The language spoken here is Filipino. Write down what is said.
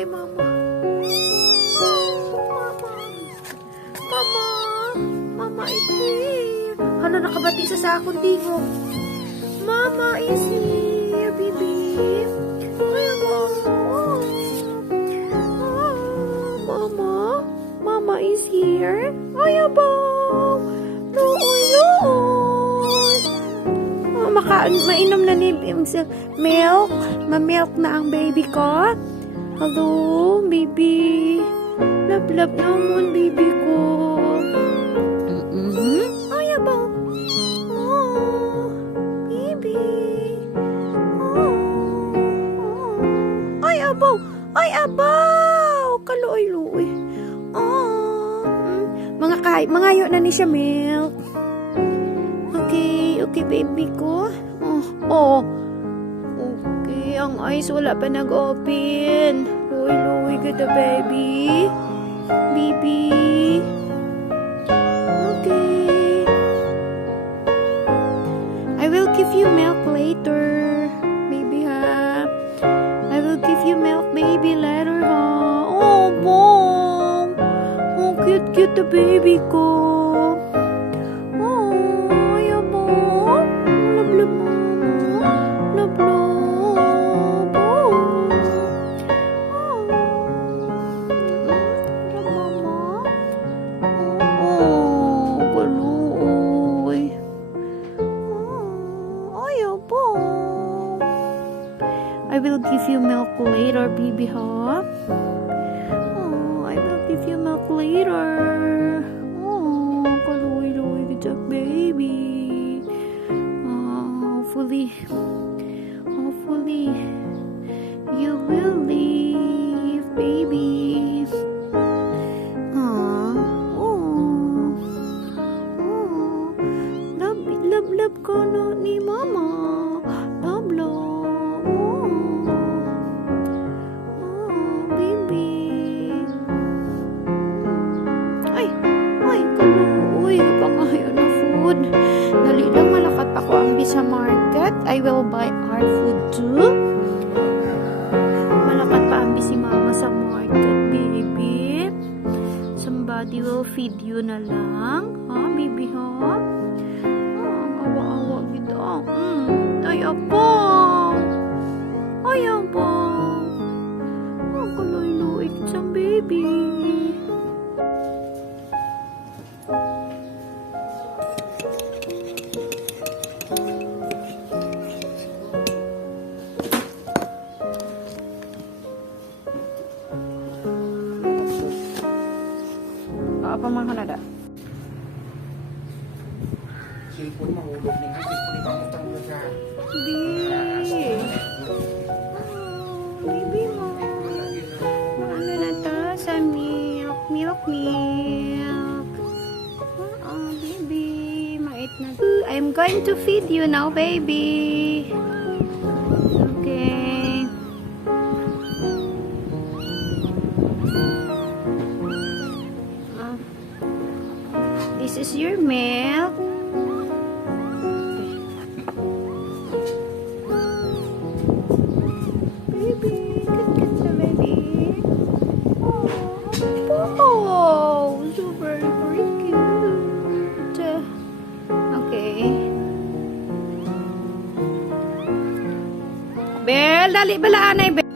kay mama. Mama. Mama is here. Hala, nakabati sa akong tingog. Mama is here, baby. Ay, Mama. Mama is here. Ay, abaw. Looy. Mainom na ni milk. Ma-milk na ang baby ko. Hello, baby. Love naman, baby ko. Ay, abaw. Oh, baby. Ay, abaw. Ay, abaw. Kaluoy-luoy. Oh. Mangayo na ni siya, milk. Okay, baby ko. Oh. Okay, ang eyes wala pa nag-open. Luoy-luoy ka baby. Baby. Okay. I will give you milk later, baby, ha? I will give you milk, baby, later, ha? Oh, mom. Oh, cute the baby ko. I will give you milk later, baby, huh? Oh, I will give you milk later. Oh, kaluoy-luoy ka, baby. Hopefully, you will leave, baby. Love ko no ni mama. Love. Dali lang, malakat pa ko ang sa market. I will buy our food too. Malakat pa ang si mama sa market, baby. Somebody will feed you na lang. Ha, baby, ha? Awa-awa kita. Ay, abang. Ay, abang. Kaloy-loy kita, baby. Apa man ada? Cellphone mahulog nih, cellphone ni kamu tang sa. Baby mo. Ano na to? Sa milk. Baby. Mait na. I'm going to feed you now, baby. Okay. This is your milk. Baby, good sa baby. Oh, so very cute. Okay. Bel, dali balaan ay Bel.